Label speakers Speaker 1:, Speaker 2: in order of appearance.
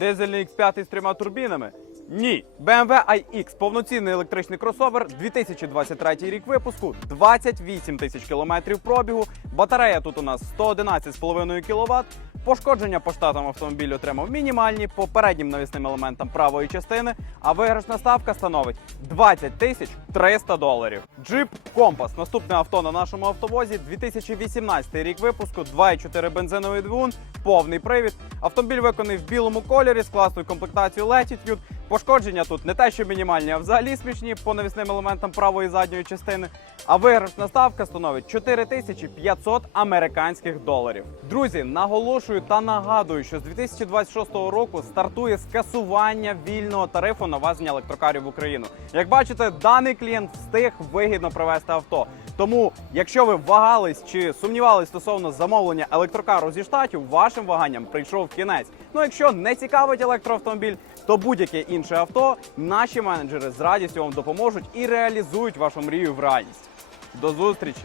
Speaker 1: Дизельний X5 з трьома турбінами? Ні. BMW iX повноцінний електричний кросовер, 2023 рік випуску, 28 тисяч кілометрів пробігу. Батарея тут у нас 111,5 кВт. Пошкодження по штатам автомобіль отримав мінімальні по переднім навісним елементам правої частини, а виграшна ставка становить 20 тисяч 300 доларів. Jeep Compass – наступне авто на нашому автовозі, 2018 рік випуску, 2,4 бензиновий двигун, повний привід. Автомобіль виконаний в білому кольорі з класною комплектацією Latitude. Пошкодження тут не те, що мінімальні, а взагалі смішні по навісним елементам правої і задньої частини. А виграшна ставка становить 4500 американських доларів. Друзі, наголошую та нагадую, що з 2026 року стартує скасування вільного тарифу на ввезення електрокарів в Україну. Як бачите, даний клієнт встиг вигідно привезти авто. Тому, якщо ви вагались чи сумнівались стосовно замовлення електрокару зі штатів, вашим ваганням прийшов кінець. Ну, якщо не цікавить електроавтомобіль, то будь-яке інше авто наші менеджери з радістю вам допоможуть і реалізують вашу мрію в реальність. До зустрічі!